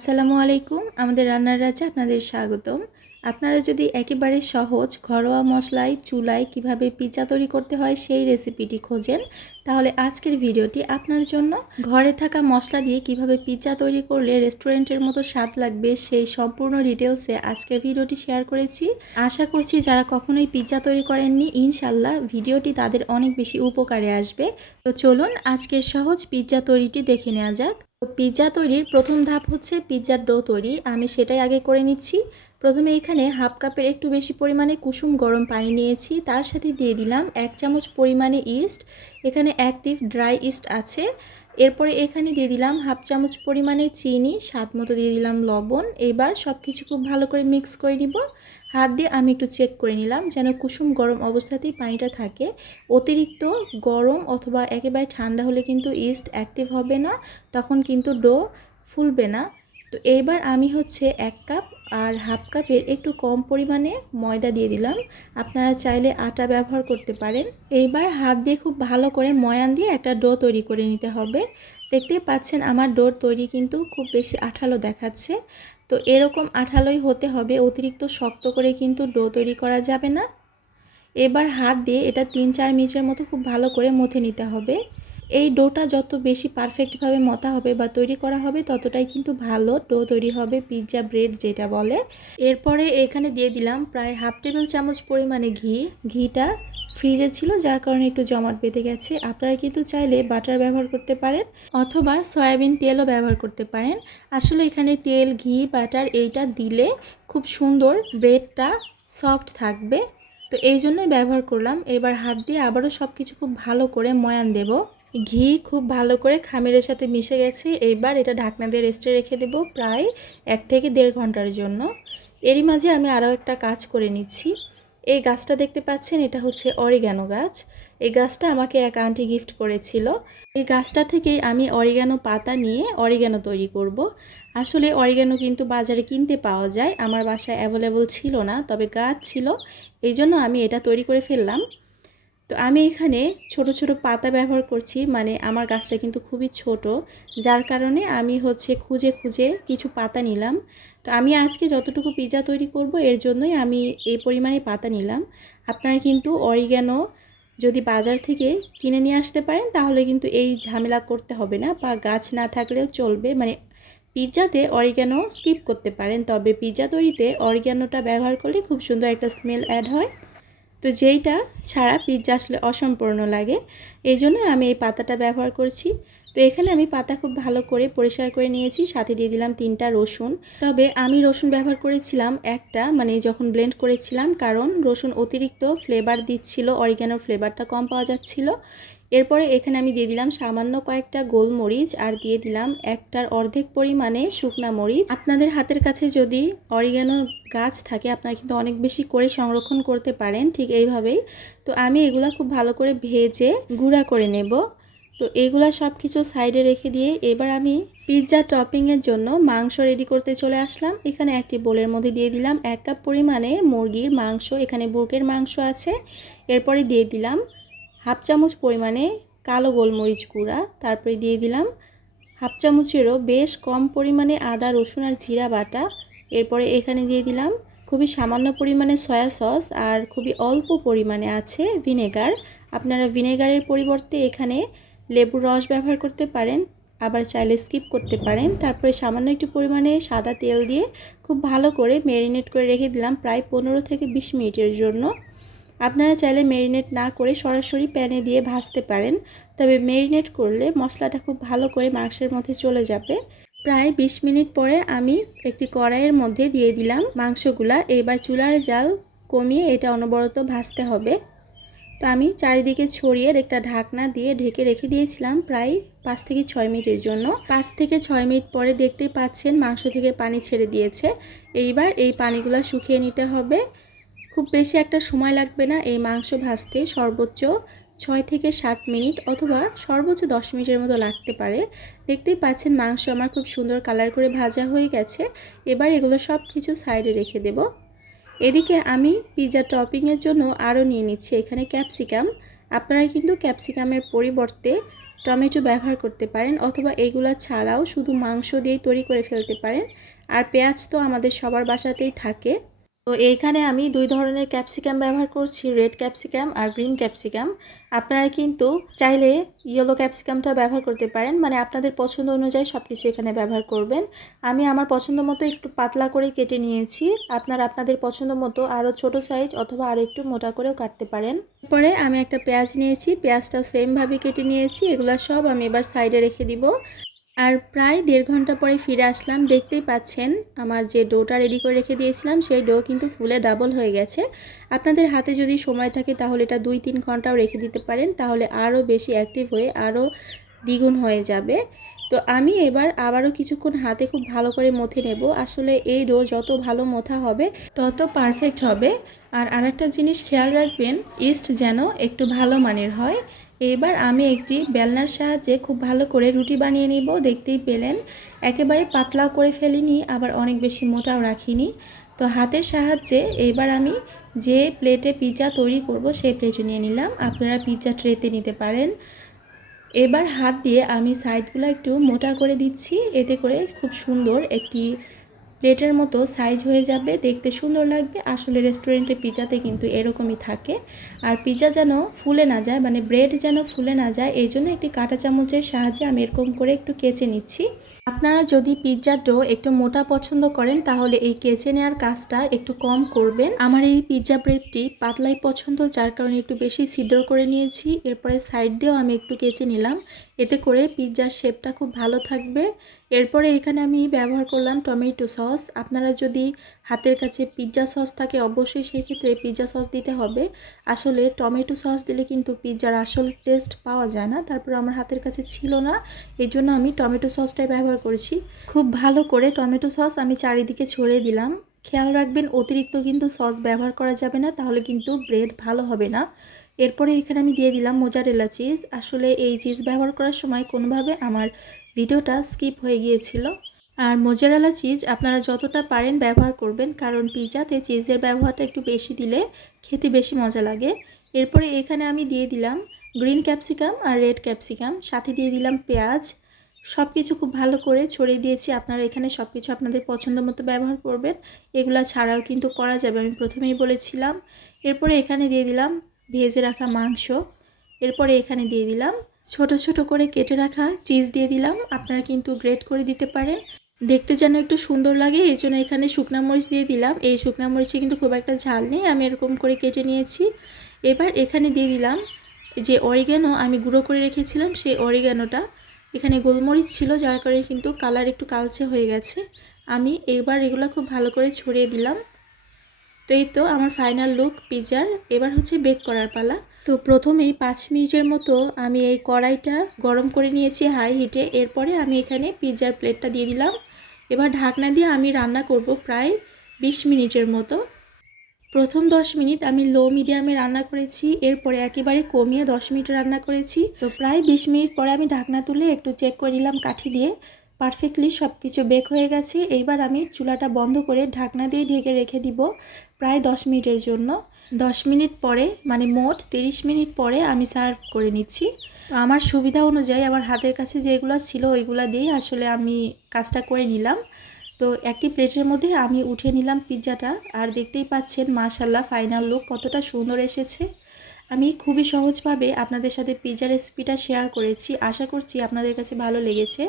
আসসালামু আলাইকুম, আমাদের রান্নার রাজা আপনাদের স্বাগতম। আপনারা যদি একেবারে সহজ ঘরোয়া মশলায় চুলায় কীভাবে পিৎজা তৈরি করতে হয় সেই রেসিপিটি খোঁজেন, তাহলে আজকের ভিডিওটি আপনার জন্য। ঘরে থাকা মশলা দিয়ে কীভাবে পিৎজা তৈরি করলে রেস্টুরেন্টের মতো স্বাদ লাগবে সেই সম্পূর্ণ ডিটেলসে আজকের ভিডিওটি শেয়ার করেছি। আশা করছি যারা কখনোই পিৎজা তৈরি করেননি ইনশাল্লাহ ভিডিওটি তাদের অনেক বেশি উপকারে আসবে। তো চলুন আজকের সহজ পিৎজা তৈরিটি দেখে নেওয়া যাক। পিৎজা তৈরির প্রথম ধাপ হচ্ছে পিৎজার ডো তৈরি। আমি সেটাই আগে করে নিচ্ছি। প্রথমে এখানে হাফ কাপের একটু বেশি পরিমাণে কুসুম গরম পানি নিয়েছি। তার সাথে দিয়ে দিলাম এক চামচ পরিমাণে ইস্ট। এখানে অ্যাক্টিভ ড্রাই ইস্ট আছে। এরপরে এখানে দিয়ে দিলাম হাফ চামচ পরিমাণে চিনি। স্বাদ মতো দিয়ে দিলাম লবণ। এবার সব কিছু খুব ভালো করে মিক্স করে নিব। হাত দিয়ে আমি একটু চেক করে নিলাম যেন কুসুম গরম অবস্থাতেই পানিটা থাকে। অতিরিক্ত গরম অথবা একেবারে ঠান্ডা হলে কিন্তু ইস্ট অ্যাক্টিভ হবে না, তখন কিন্তু ডো ফুলবে না। তো এইবার আমি হচ্ছে এক কাপ আর হাফ কাপের একটু কম পরিমাণে ময়দা দিয়ে দিলাম। আপনারা চাইলে আটা ব্যবহার করতে পারেন। এইবার হাত দিয়ে খুব ভালো করে ময়ান দিয়ে একটা ডো তৈরি করে নিতে হবে। দেখতেই পাচ্ছেন আমার ডোর তৈরি কিন্তু খুব বেশি আঠালো দেখাচ্ছে। তো এরকম আঠালোই হতে হবে, অতিরিক্ত শক্ত করে কিন্তু ডো তৈরি করা যাবে না। এবার হাত দিয়ে এটা তিন চার মিনিটের মতো খুব ভালো করে মথে নিতে হবে। এই ডোটা যত বেশি পারফেক্টভাবে মতা হবে বা তৈরি করা হবে, ততটাই কিন্তু ভালো ডো তৈরি হবে পিৎজা ব্রেড যেটা বলে। এরপরে এখানে দিয়ে দিলাম প্রায় হাফ টেবিল চামচ পরিমাণে ঘি। ঘিটা ফ্রিজে ছিল, যার কারণে একটু জমাট বেঁধে গেছে। আপনারা কিন্তু চাইলে বাটার ব্যবহার করতে পারেন, অথবা সয়াবিন তেলও ব্যবহার করতে পারেন। আসলে এখানে তেল, ঘি, বাটার এইটা দিলে খুব সুন্দর ব্রেডটা সফট থাকবে। তো এই জন্যই ব্যবহার করলাম। এবার হাত দিয়ে আবারও সব কিছু খুব ভালো করে ময়ান দেব। ঘি খুব ভালো করে খামিরের সাথে মিশে গেছে। এইবার এটা ঢাকনা দিয়ে রেস্টে রেখে দেব প্রায় এক থেকে দেড় ঘণ্টার জন্য। এরই মাঝে আমি আরও একটা কাজ করে নিচ্ছি। এই গাছটা দেখতে পাচ্ছেন, এটা হচ্ছে অরিগ্যানো গাছ। এই গাছটা আমাকে এক আন্টি গিফট করেছিল। এই গাছটা থেকেই আমি অরিগ্যানো পাতা নিয়ে অরিগ্যানো তৈরি করব। আসলে অরিগ্যানো কিন্তু বাজারে কিনতে পাওয়া যায়, আমার বাসায় অ্যাভেলেবল ছিল না, তবে গাছ ছিল এই জন্য আমি এটা তৈরি করে ফেললাম। তো আমি এখানে ছোট ছোট পাতা ব্যবহার করছি। মানে আমার গাছটা কিন্তু খুবই ছোট। যার কারণে আমি হচ্ছে খুঁজে খুঁজে কিছু পাতা নিলাম। তো আমি আজকে যতটুকু পিৎজা তৈরি করব, এর জন্যই আমি এই পরিমাণে পাতা নিলাম। আপনারা কিন্তু অরিগ্যানো যদি বাজার থেকে কিনে নিয়ে আসতে পারেন, তাহলে কিন্তু এই ঝামেলা করতে হবে না বা গাছ না থাকলেও চলবে। মানে পিৎজাতে অরিগ্যানো স্কিপ করতে পারেন, তবে পিৎজা তৈরিতে অরিগ্যানোটা ব্যবহার করলে খুব সুন্দর একটা স্মেল অ্যাড হয়। তো যেইটা ছাড়া পিৎজা আসলে অসম্পূর্ণ লাগে। এই জন্য আমি এই পাতাটা ব্যবহার করছি। তো এখানে আমি পাতা খুব ভালো করে পরিষ্কার করে নিয়েছি, সাথে দিয়ে দিলাম তিনটা রসুন। তবে আমি রসুন ব্যবহার করেছিলাম একটা মানে যখন ব্লেন্ড করেছিলাম, কারণ রসুন অতিরিক্ত ফ্লেভার দিচ্ছিল অরিগ্যানোর ফ্লেভারটা কম পাওয়া যাচ্ছিল। এরপরে এখানে আমি দিয়ে দিলাম সামান্য কয়েকটা গোলমরিচ আর দিয়ে দিলাম একটার অর্ধেক পরিমাণে শুকনা মরিচ। আপনাদের হাতের কাছে যদি অরিগানো গাছ থাকে, আপনারা কিন্তু অনেক বেশি করে সংরক্ষণ করতে পারেন ঠিক এইভাবেই। তো আমি এগুলা খুব ভালো করে ভেজে গুঁড়া করে নেব। তো এগুলা সব কিছু সাইডে রেখে দিয়ে এবার আমি পিৎজা টপিংয়ের জন্য মাংস রেডি করতে চলে আসলাম। এখানে একটি বোলের মধ্যে দিয়ে দিলাম এক কাপ পরিমাণে মুরগির মাংস। এখানে বুকের মাংস আছে। এরপরে দিয়ে দিলাম হাফ চামচ পরিমাণে কালো গোলমরিচ গুঁড়া, তারপরে দিয়ে দিলাম হাফ চামচেরও বেশ কম পরিমাণে আদা, রসুন আর জিরা বাটা। এরপরে এখানে দিয়ে দিলাম খুবই সামান্য পরিমাণে সয়া সস আর খুবই অল্প পরিমাণে আছে ভিনেগার। আপনারা ভিনেগারের পরিবর্তে এখানে লেবুর রস ব্যবহার করতে পারেন, আবার চাইলে স্কিপ করতে পারেন। তারপরে সামান্য একটু পরিমাণে সাদা তেল দিয়ে খুব ভালো করে ম্যারিনেট করে রেখে দিলাম প্রায় পনেরো থেকে বিশ মিনিটের জন্য। আপনারা চাইলে মেরিনেট না করে সরাসরি প্যানে দিয়ে ভাজতে পারেন। তবে মেরিনেট করলে মশলাটা খুব ভালো করে মাংসের মধ্যে চলে যাবে। প্রায় ২০ মিনিট পরে আমি একটি কড়াইয়ের মধ্যে দিয়ে দিলাম মাংসগুলা। এবার চুলার জাল কমিয়ে এটা অনবরত ভাজতে হবে। তো আমি চারিদিকে ছড়িয়ে একটা ঢাকনা দিয়ে ঢেকে রেখে দিয়েছিলাম প্রায় পাঁচ থেকে ছয় মিনিটের জন্য। পাঁচ থেকে ছয় মিনিট পরে দেখতেই পাচ্ছেন মাংস থেকে পানি ছেড়ে দিয়েছে। এইবার এই পানিগুলো শুকিয়ে নিতে হবে। খুব বেশি একটা সময় লাগবে না এই মাংস ভাজতে, সর্বোচ্চ ছয় থেকে সাত মিনিট অথবা সর্বোচ্চ দশ মিনিটের মতো লাগতে পারে। দেখতেই পাচ্ছেন মাংস আমার খুব সুন্দর কালার করে ভাজা হয়ে গেছে। এবার এগুলো সব কিছু সাইডে রেখে দেব। এদিকে আমি পিৎজা টপিংয়ের জন্য আরও নিয়ে নিচ্ছি এখানে ক্যাপসিকাম আপনারা কিন্তু ক্যাপসিকামের পরিবর্তে টমেটো ব্যবহার করতে পারেন অথবা এগুলা ছাড়াও শুধু মাংস দিয়েই তৈরি করে ফেলতে পারেন। আর পেঁয়াজ তো আমাদের সবার বাসাতেই থাকে। তো এইখানে আমি দুই ধরনের ক্যাপসিকাম ব্যবহার করছি, রেড ক্যাপসিকাম আর গ্রিন ক্যাপসিকাম। আপনারা কিন্তু চাইলে ইয়েলো ক্যাপসিকামটা ব্যবহার করতে পারেন মানে আপনাদের পছন্দ অনুযায়ী সব কিছু এখানে ব্যবহার করবেন। আমি আমার পছন্দ মতো একটু পাতলা করে কেটে নিয়েছি, আপনারা আপনাদের পছন্দ মতো আরও ছোট সাইজ অথবা আরও একটু মোটা করেও কাটতে পারেন। এরপরে আমি একটা পেঁয়াজ নিয়েছি, পেঁয়াজটাও সেমভাবে কেটে নিয়েছি, এগুলো সব আমি এবার সাইডে রেখে দিব। আর প্রায় দেড় ঘণ্টা পরে ফিরে আসলাম। দেখতেই পাচ্ছেন, আমার যে ডোটা রেডি করে রেখে দিয়েছিলাম, সেই ডো কিন্তু ফুলে ডাবল হয়ে গেছে। আপনাদের হাতে যদি সময় থাকে তাহলে এটা দুই তিন ঘন্টাও রেখে দিতে পারেন, তাহলে আরও বেশি অ্যাক্টিভ হয়ে আরও দ্বিগুণ হয়ে যাবে। তো আমি এবার আবারও কিছুক্ষণ হাতে খুব ভালো করে মথে নেব। আসলে এই ডো যত ভালো মথা হবে, তত পারফেক্ট হবে। আর আরেকটা জিনিস খেয়াল রাখবেন, ইস্ট যেন একটু ভালো মানের হয়। এবার আমি একটি বেলনার সাহায্যে খুব ভালো করে রুটি বানিয়ে নিব, দেখতেই পেলেন। একেবারে পাতলা করে ফেলিনি, আবার অনেক বেশি মোটাও রাখিনি। তো হাতের সাহায্যে এবার আমি যে প্লেটে পিৎজা তৈরি করব সেই প্লেটে নিয়ে নিলাম। আপনারা পিৎজা ট্রেতে নিতে পারেন। এবার হাত দিয়ে আমি সাইডগুলো একটু মোটা করে দিচ্ছি, এতে করে খুব সুন্দর একটি প্লেটের মতো সাইজ হয়ে যাবে, দেখতে সুন্দর লাগবে। আসলে রেস্টুরেন্টে পিজাতে কিন্তু এরকমই থাকে। আর পিজা যেন ফুলে না যায় মানে ব্রেড যেন ফুলে না যায় এই জন্য একটি কাঁটা চামচের সাহায্যে আমি এরকম করে একটু কেচে নিচ্ছি। আপনারা যদি পিৎজার ডো একটু মোটা পছন্দ করেন, তাহলে এই কেচে নেওয়ার কাজটা একটু কম করবেন। আমার এই পিৎজা ব্রেডটি পাতলাই পছন্দ, যার কারণে একটু বেশি সিদ্ধ করে নিয়েছি। এরপরে সাইড দিয়েও আমি একটু কেচে নিলাম। এতে করে পিৎজার শেপটা খুব ভালো থাকবে। এরপরে এখানে আমি ব্যবহার করলাম টমেটো সস। আপনারা যদি হাতের কাছে পিৎজা সস থাকে, অবশ্যই সেই ক্ষেত্রে পিৎজা সস দিতে হবে। আসলে টমেটো সস দিলে কিন্তু পিৎজার আসল টেস্ট পাওয়া যায় না, তারপর আমার হাতের কাছে ছিল না, এই জন্য আমি টমেটো সসটাই ব্যবহার করেছি। খুব ভালো করে টমেটো সস আমি চারিদিকে ছড়িয়ে দিলাম। খেয়াল রাখবেন, অতিরিক্ত কিন্তু সস ব্যবহার করা যাবে না, তাহলে কিন্তু ব্রেড ভালো হবে না। এরপরে এখানে আমি দিয়ে দিলাম মোজারেলা চিজ আসলে এই চিজ ব্যবহার করার সময় কোনোভাবে আমার ভিডিওটা স্কিপ হয়ে গিয়েছিল। আর মোজারেলা চিজ আপনারা যতটা পারেন ব্যবহার করবেন, কারণ পিৎজাতে চিজের ব্যবহারটা একটু বেশি দিলে খেতে বেশি মজা লাগে। এরপরে এখানে আমি দিয়ে দিলাম গ্রিন ক্যাপসিকাম আর রেড ক্যাপসিকাম, সাথে দিয়ে দিলাম পেঁয়াজ। সব কিছু খুব ভালো করে ছড়িয়ে দিয়েছি, আপনারা এখানে সব কিছু আপনাদের পছন্দ মতো ব্যবহার করবেন। এগুলা ছাড়াও কিন্তু করা যাবে, আমি প্রথমেই বলেছিলাম। এরপরে এখানে দিয়ে দিলাম ভেজে রাখা মাংস। এরপরে এখানে দিয়ে দিলাম ছোট ছোট করে কেটে রাখা চিজ দিয়ে দিলাম, আপনারা কিন্তু গ্রেট করে দিতে পারেন। দেখতে যেন একটু সুন্দর লাগে, এই জন্য এখানে শুকনা মরিচ দিয়ে দিলাম। এই শুকনা মরিচে কিন্তু খুব একটা ঝাল নেই, আমি এরকম করে কেটে নিয়েছি। এবার এখানে দিয়ে দিলাম যে অরিগ্যানো আমি গুঁড়ো করে রেখেছিলাম সেই অরিগ্যানোটা এখানে গোলমরিচ ছিল, যার কারণে কিন্তু কালার একটু কালচে হয়ে গেছে। আমি এবার এগুলো খুব ভালো করে ছড়িয়ে দিলাম। তো এই তো আমার ফাইনাল লুক পিজার এবার হচ্ছে বেক করার পালা। তো প্রথমেই পাঁচ মিনিটের মতো আমি এই কড়াইটা গরম করে নিয়েছি হাই হিটে এরপরে আমি এখানে পিজার প্লেটটা দিয়ে দিলাম। এবার ঢাকনা দিয়ে আমি রান্না করব প্রায় বিশ মিনিটের মতো। প্রথম দশ মিনিট আমি লো মিডিয়ামে রান্না করেছি। এরপরে একেবারে কমিয়ে দশ মিনিট রান্না করেছি। তো প্রায় বিশ মিনিট পরে আমি ঢাকনা তুলে একটু চেক করে নিলাম কাঠি দিয়ে। পারফেক্টলি সব কিছু বেক হয়ে গেছে। এইবার আমি চুলাটা বন্ধ করে ঢাকনা দিয়ে ঢেকে রেখে দিব প্রায় দশ মিনিটের জন্য। দশ মিনিট পরে মানে মোট তিরিশ মিনিট পরে আমি সার্ভ করে নিচ্ছি। তো আমার সুবিধা অনুযায়ী আমার হাতের কাছে যেগুলো ছিল ওইগুলো দিয়েই আসলে আমি কাজটা করে নিলাম। তো একটি প্লেটের মধ্যে আমি উঠে নিলাম পিৎজাটা। আর দেখতেই পাচ্ছেন মাশাল্লাহ ফাইনাল লুক কতটা সুন্দর এসেছে। আমি খুবই সহজভাবে আপনাদের সাথে পিৎজা রেসিপিটা শেয়ার করেছি। আশা করছি আপনাদের কাছে ভালো লেগেছে।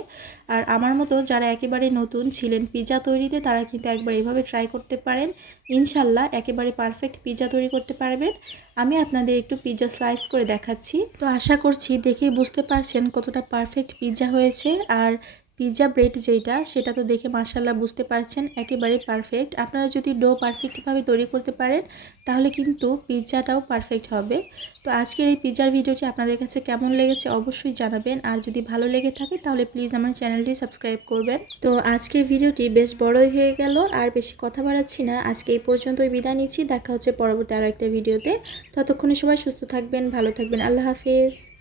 আর আমার মতো যারা একেবারে নতুন ছিলেন পিৎজা তৈরিতে, তারা কিন্তু একবার এভাবে ট্রাই করতে পারেন। ইনশাল্লাহ একেবারে পারফেক্ট পিৎজা তৈরি করতে পারবেন। আমি আপনাদের একটু পিৎজা স্লাইস করে দেখাচ্ছি। তো আশা করছি দেখেই বুঝতে পারছেন কতটা পারফেক্ট পিৎজা হয়েছে। আর পিৎজা ব্রেড যেটা সেটা তো দেখে মাসাল্লাহ বুঝতে পারছেন, একেবারে পারফেক্ট আপনারা যদি ডো পারফেক্টভাবে তৈরি করতে পারেন, তাহলে কিন্তু পিৎজাটাও পারফেক্ট হবে। তো আজকের এই পিৎজার ভিডিওটি আপনাদের কাছে কেমন লেগেছে অবশ্যই জানাবেন, আর যদি ভালো লেগে থাকে, তাহলে প্লিজ আমার চ্যানেলটি সাবস্ক্রাইব করবেন। তো আজকের ভিডিওটি বেশ বড়ই হয়ে গেল, আর বেশি কথা বাড়াচ্ছি না। আজকে এই পর্যন্তই বিদায় নিচ্ছি, দেখা হচ্ছে পরবর্তী আরও একটা ভিডিওতে। ততক্ষণে সবাই সুস্থ থাকবেন, ভালো থাকবেন, আল্লাহ হাফিজ।